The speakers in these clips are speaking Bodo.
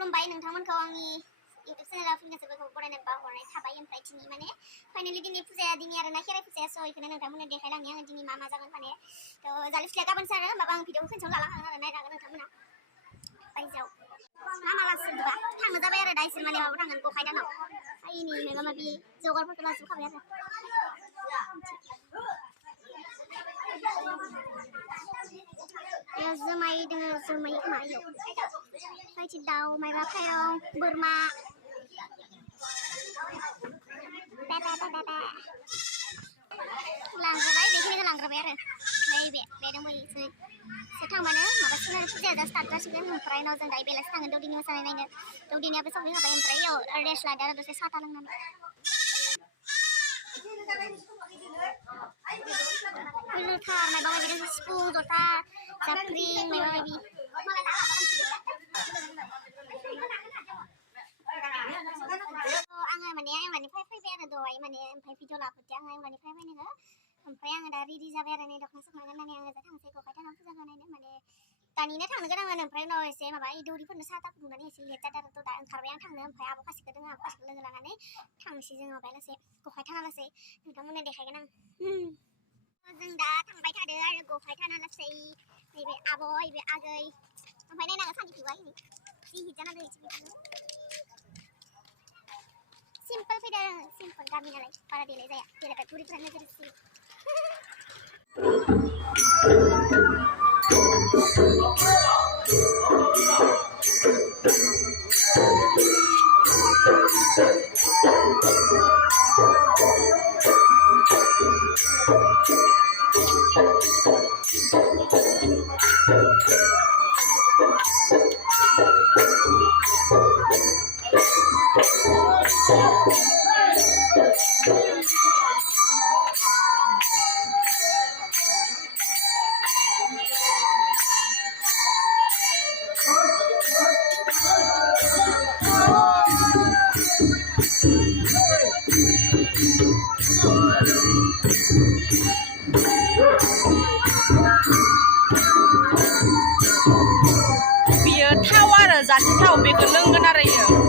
खुलुमबाय नोंथांमोनखौ आंनि इउटुब चेनेलाव फिन गासैबो बरायनाय बावहरनाय थाबाय ओमफ्राय दिनै माने फाइनालि दिनै फुजाया दिनै आरोना खेराइ फुजाया स' बेखौनो नोंथांमोननो देखायलांनि आङो दिनै मा जागोन माने थ' जालिसलाया गाबोनसो आरो होमबाबो आं भिडिअखौ खोनसेयावनो लालांखागोन आरो नायनो नोंथांमोना बायजोआव लामा लासोबा थांनो जाबाय आरो दा इसोर माने माबा थांगोन गखाय दानाव आइनि माबा माबि जगारफोरखौ लाजोबखाबाय आरो जुमाय दङ जुमाय खोमा इयाव बायदि दाउ मायबा फायौ बोरमा लांग्रोबाय बेखिनिखौ लांग्रोबाय आरो ओमफ्राय बे दंबायो थांबानो माबा फुजाया दा स्टार्ट जासिगोन ओमफ्राय उनाव जों दायो बेलासि थांगोन दौदिनि मोसानाय नायनो दौदिनियाबो सफैखाबाय ओमफ्राय इयाव रेस्ट लादो आरो दसे साहा लोंनानै थार माबा माबि सिफुं जथा जाबख्रिं माबा माबि आङो माने एवनानिफ्राय फैबाय आरो दहाय माने ओमफ्राय भिडिअ लाबोदो आङो एवनानिफ्राय फैनांगो ओमफ्राय आङो दा रेडि जाबाय आरो नै दख'ना सोखना गाननानै आङो दा थांसै गखायथानाव फुजाखौ नायनो माने दानिनो थांनो गोनांमोन ओमफ्राय उनाव एसे माबा दौरिफोरनो साहा था फुदुंनानै एसे लेट जादों आरो दा ओंखारबाय आं थांनो ओमफ्राय आब' खासिखौ दङ आब' खासिखौ लोगो लानानै थांनोसै जों माबाया लासै गखायथाना लासै नोंथांमोननो देखायगोन आं जों दा थांबाय थादो आरो गखायथाना लासै नैबे आब' नैबे आगै ओमफ्राय नायनांगो सानजौफुबा जि हिट जाना दं सिम्पोल फैदों सिम्पोल गामि नालाय बारा देलाय जाया देलायबाय बुरिफ्रा नोजोर होसिगोन बियो थाव आरो जाथि थाव बेखौ लोंगोन आरो इयो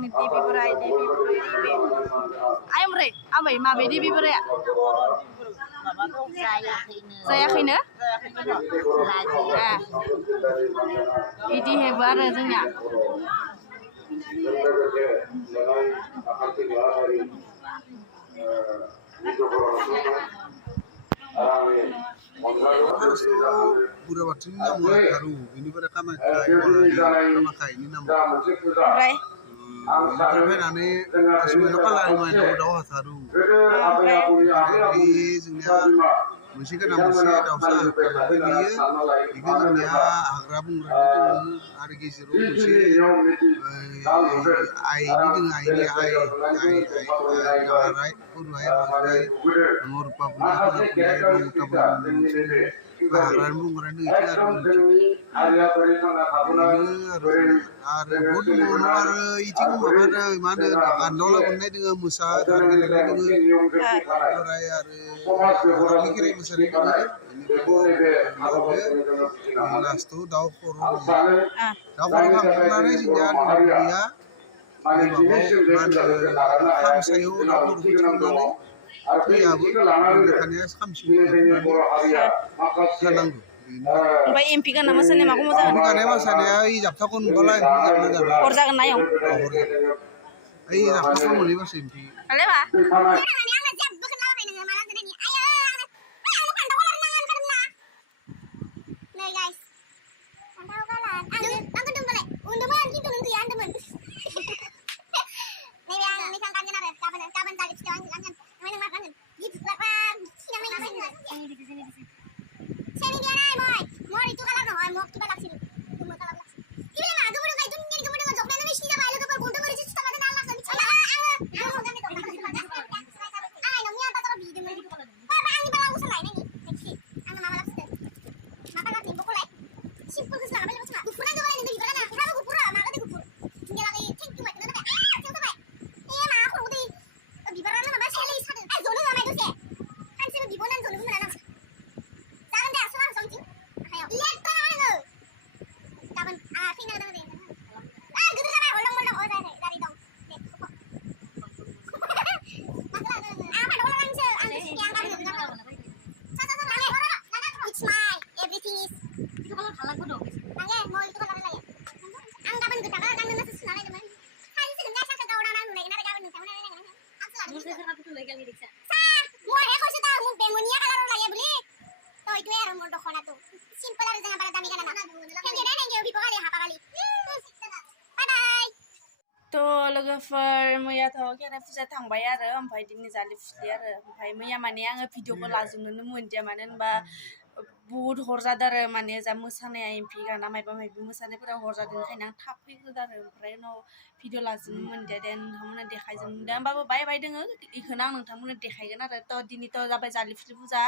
जोंनि देबि बोराय देबि बुरै बे आयमरे आबै माबे देबि बोराया जायाखैनो बिदि हेबो आरो जोंनिया फार्स्टआव बुराबाथिनि नामा थारु बेनिफ्राय कामाख्यानि नामा ओमफ्राय बेनिफ्राय फैनानै काश्मीराव कालारि माइनाव दाउ हाथारु ओमफ्राय बे जोंनिया मोनसे गोनां मोनसे दाउसा हाथारु बेयो बेखौ जोंनिया हाग्रा बंग्रानि दङ आरो गेजेराव मोनसे आइनि दङ आइनि आइ गाराय खरुआइ माख्राय रुपा बुनाय खाना बुनाय रौता बुनाय हाग्रानि बंग्रानि दङ आरो बहुत दङ आरो इथिं माबा मा होनो गान्द'ला बोननाय दङ मोसा गेलेनाय दङ ओमफ्राय आरो हाग्रानि खेराइ मोसानाय दङ बेनिफ्राय लास्टआव दाउ खर' खांखांनानै जोंनिया दुब्लिया माबायाव मा होनो खाम सायाव दाउ खर'खौ थिखांनानै थैयाबो खानाया खामसिन जानांगौ ओमफ्राय एमपि गाना मोसानाया माखौ मोजां एमपि गानाय मोसानाया ओइ जाबथाखौ नुबाला एमपि जागोन जाबाय हर जागोन ना इयाव ओइ जाबथाखौ मोनहैबासो एमपि आलेबा लोगोफोर मैयाथ' खेराइ फुजा थांबाय आरो ओमफ्राय दिनै जालि फुसलि आरो ओमफ्राय मैया माने आङो भिडिअखौ लाजोबनोनो मोनदिया मानो होनबा बुहुत हर जादों आरो माने जा मोसानाया एमपि गाना मायबा मायबि मोसानायफोरा हर जादों ओंखायनो आं थाब फैग्रोदों आरो ओमफ्राय उनाव भिडिअ लाजोबनो मोनदिया दे नोंथांमोननो देखायजोबदों होमबाबो बाय दोङो बेखौनो आं नोंथांमोननो देखायगोन आरो थ' दिनैथ' जाबाय जालि फुसलि फुजा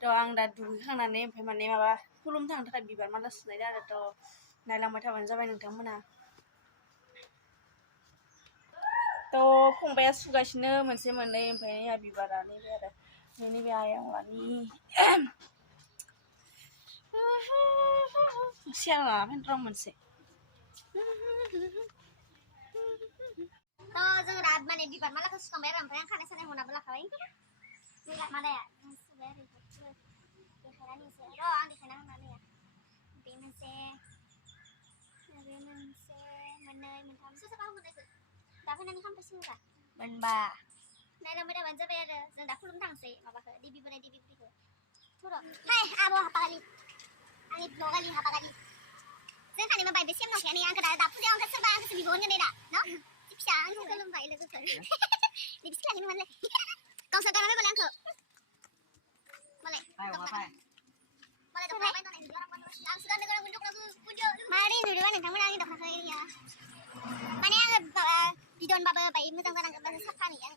थ' आं दा दुगैखांनानै ओमफ्राय माने माबा खुलुमनो थांनो थाखाय बिबार माला सुनायदों आरो थ' नायलांबाय थाबानो जाबाय नोंथांमोना थ' फंबाया सुगासिनो मोनसे मोननै ओमफ्राय आंहा बिबारा नैबे आरो नैबे आयंलानि सिगां लाना फैनो र' मोनसे जों दा माने बिबार मालाखौ सुखांबाय आरो ओमफ्राय आं खानाय सानाय हनाबो लाखाबाय मालाया सुबाय आरो देखायनानै एसे र' आं देखायना होनानै बे मोनसे मोननै मोनथाम सोरबा होनायखौ दा फैनानै खालामफैसिगोन मोनबा नायलांबाय थाबानो जाबाय आरो जों दा खुलुमनो थांसै माबाखौ देबि बोराय देबि बुरैखौ थुर' हाय आब' हापागालि आंनि ब्लगालि हापागालि जों खानिमा बायबे सेम नंखाया नै आंखौ दा फुजायाव आंखौ सोरबा आंखौसो बिबावगोन नै दा न' फिसा आंखौ खुलुमबाय लोगोफोर बिदि सिख्लानि मोनलाय गावसोर गानाबाय बोलाय आंखौ मालाय दख'ना बायनानै आंसो गाननो गोनां दख'नाखौ मारै नुदोंबा नोंथांमोना आंनि दख'नाखौ माने आङो बिदनबाबो बाय मोजां जानांगोन साफा नुयो आं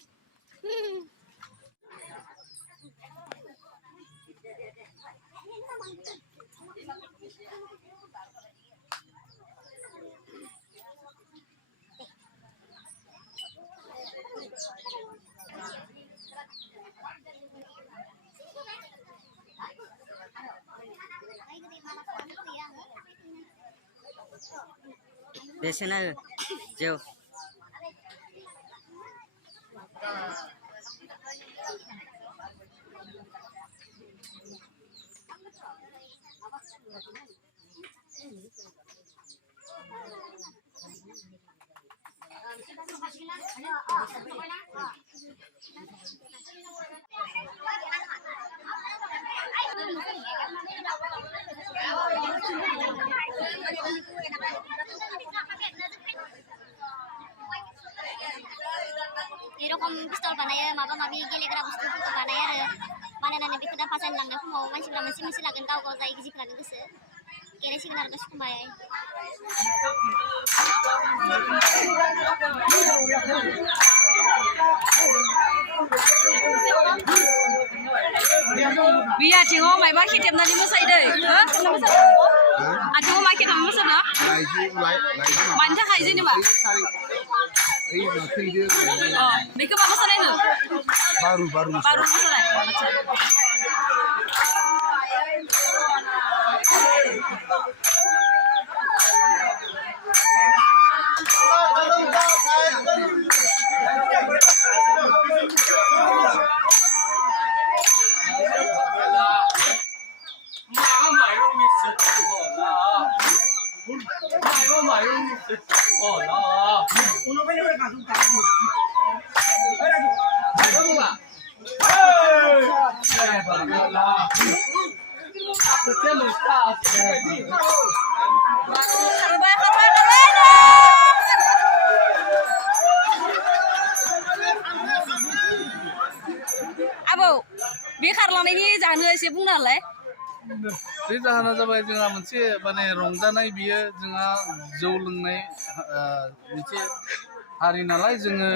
Besenal, Joe. एरकम पिस्तल बानायो माबा माबि गेलेग्रा बुस्थुफोरखौ बानायो आरो बानायनानै बेखौ दा फासायनो लांनाय समाव मानसिफ्रा मोनसे मोनसे लागोन गाव गाव जाय जिखौ लानो गोसो गेलेसिगोन आरो दसे समाय बे आथिङाव मायबा खेथेबनानै मोसायो दै आथिङाव मा खेथेबनानै मोसादों मानि थाखाय जेनेबा बेखौ मा मोसानायनो बारु मोसानाय आबौ बे खारलांनायनि जाहोन एसे बुंनो हालाय बे जाहोना जाबाय जोंहा मोनसे माने रंजानाय बियो जोंहा जौ लोंनाय मोनसे हारि नालाय जोङो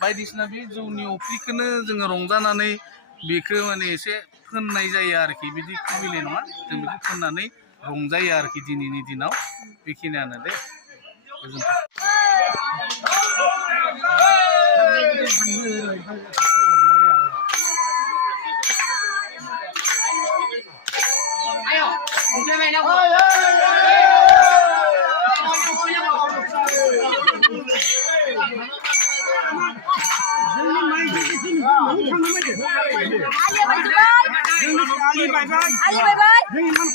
बायदिसिना बे जौनि अफ्रिखौनो जोङो रंजानानै बेखौ माने एसे फोननाय जायो आरोखि बिदि खुबिले नङा जों बेखौ फोननानै रंजायो आरोखि दिनैनि दिनाव बेखिनियानो दे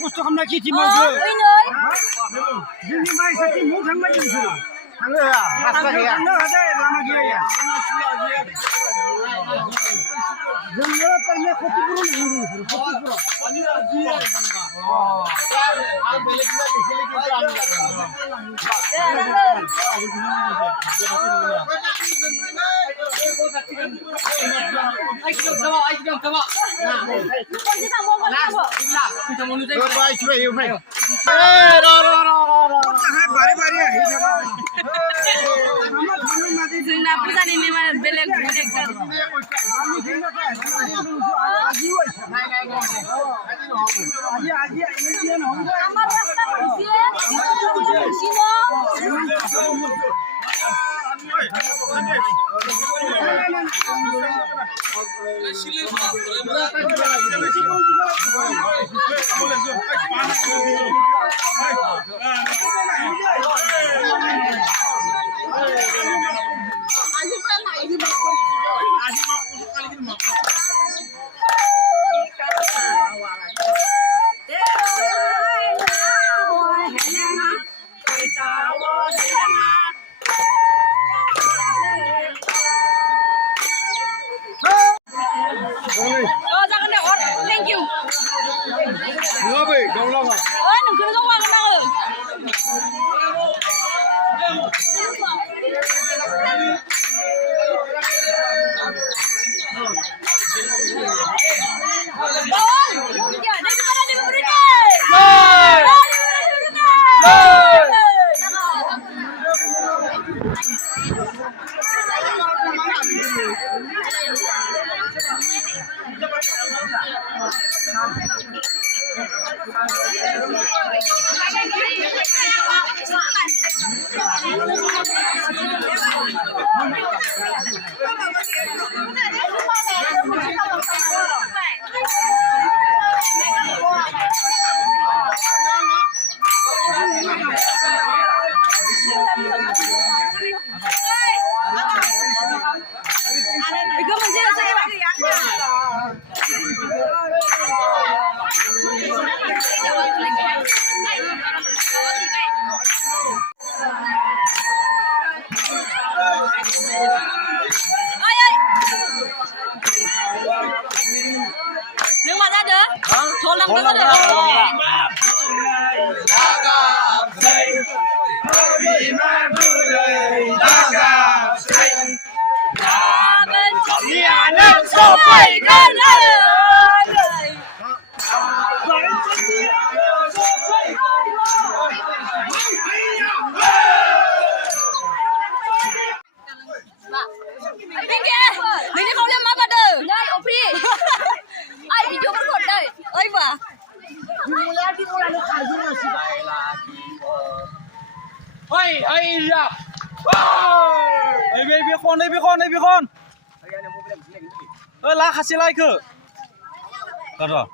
खस्थ' खालामना खेथि मावदो जोंनि माइ साथि मौ थांबाय जोंसो थाङो रास्ता गैया लामा गैया जोंनो थारमाने जोंना फुजानि बेलेग Thank you. नोंखौनो गावहागोन आङो बेखन ला खासे लायखो र'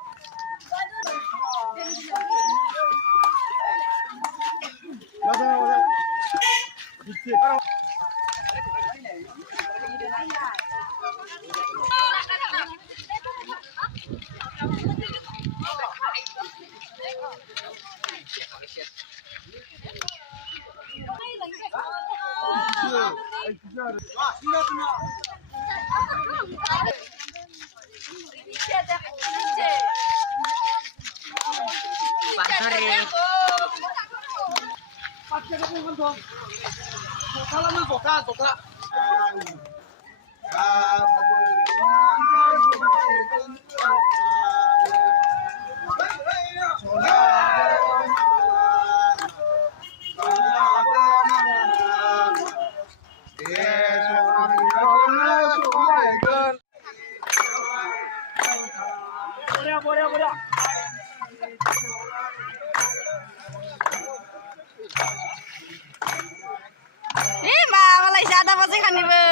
Malah siapa masih kan ibu?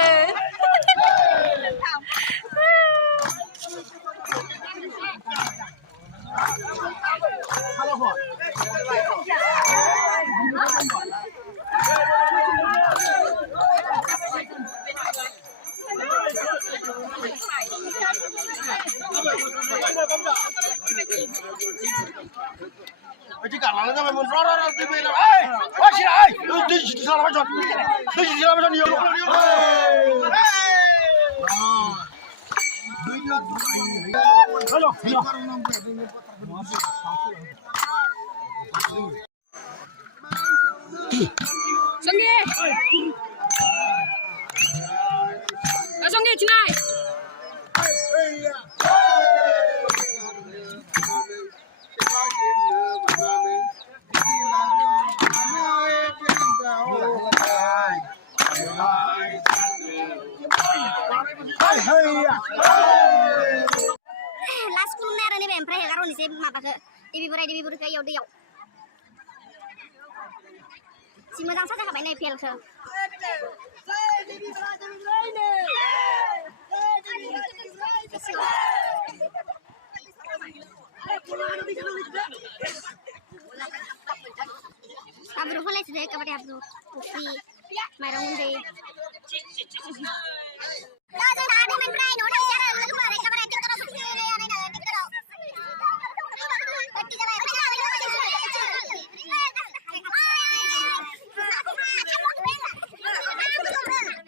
Aji kalah sama mun rara TV. Wah sih ai. Di salah macam. Di salah macam yo. Halo. Songge. Songge Chinai. Last kulumnya ada nih bempre ya karo nih sih apa ke TV burai kayak yaudah yau. Si mazang saja kapan nih pial ke. Abru boleh sudah kabar abru. Ufi, marang undi. Ada main berai, no ada cara. Lalu mereka berarti kalau begini ada. Tidak